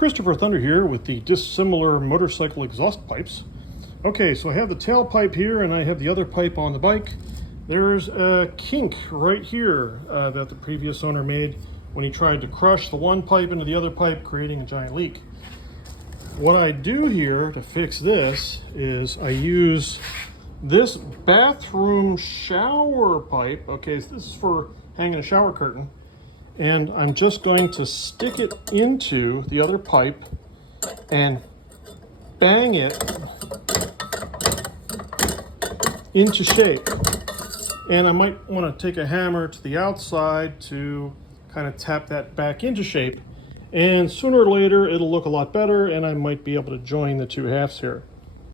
Christopher Thunder here with the dissimilar motorcycle exhaust pipes. Okay, so I have the tailpipe here and I have the other pipe on the bike. There's a kink right here that the previous owner made when he tried to crush the one pipe into the other pipe, creating a giant leak. What I do here to fix this is I use this bathroom shower pipe. Okay, so this is for hanging a shower curtain. And I'm just going to stick it into the other pipe and bang it into shape. And I might want to take a hammer to the outside to kind of tap that back into shape. And sooner or later, it'll look a lot better and I might be able to join the two halves here.